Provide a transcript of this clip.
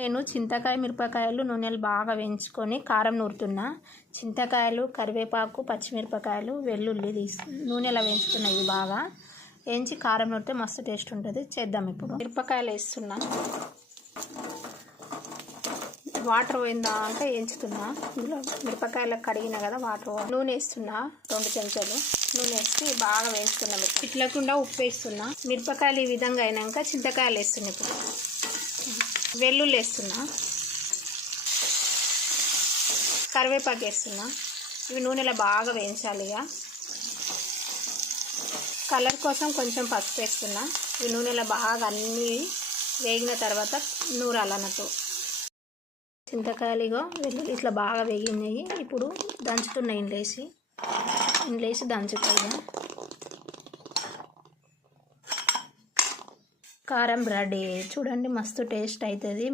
నేను చింతకాయ మిరపకాయలు నూనెలు బాగా వేయించుకొని కారం నూరుతున్నా. చింతకాయలు, కరివేపాకు, పచ్చిమిరపకాయలు, వెల్లుల్లి నూనెలో వేయించుకున్నా. ఇవి బాగా వేయించి కారం నూరితే మస్తు టేస్ట్ ఉంటుంది. చేద్దాం. ఇప్పుడు మిరపకాయలు వేస్తున్నా. వాటర్ పోయిందా అంటే వేయించుతున్నా. ఇందులో మిరపకాయలకు కడిగినా కదా వాటర్. నూనె వేస్తున్నా 2 చెంచాలు. నూనె వేసి బాగా వేయించుతున్నా. ఇట్లకుండా ఉప్పు వేస్తున్నా. మిరపకాయలు ఈ విధంగా అయినాక చింతకాయలు వేస్తున్నా. ఇప్పుడు వెల్లుల్లి వేస్తున్నా. కరివేపాకు వేస్తున్నా. ఇవి నూనెలో బాగా వేయించాలి. ఇక కలర్ కోసం కొంచెం పసుపు వేస్తున్నా. ఇవి నూనెలో బాగా అన్నీ వేగిన తర్వాత నూరాలన్నట్టు. చింతకాయలు వెల్లుల్లి ఇట్లా బాగా వేగినాయి. ఇప్పుడు దంచుతున్నాయి. ఇండ్లేసి దంచుతాయి. కారం రెడీ. చూడండి, మస్తు టేస్ట్ అవుతుంది.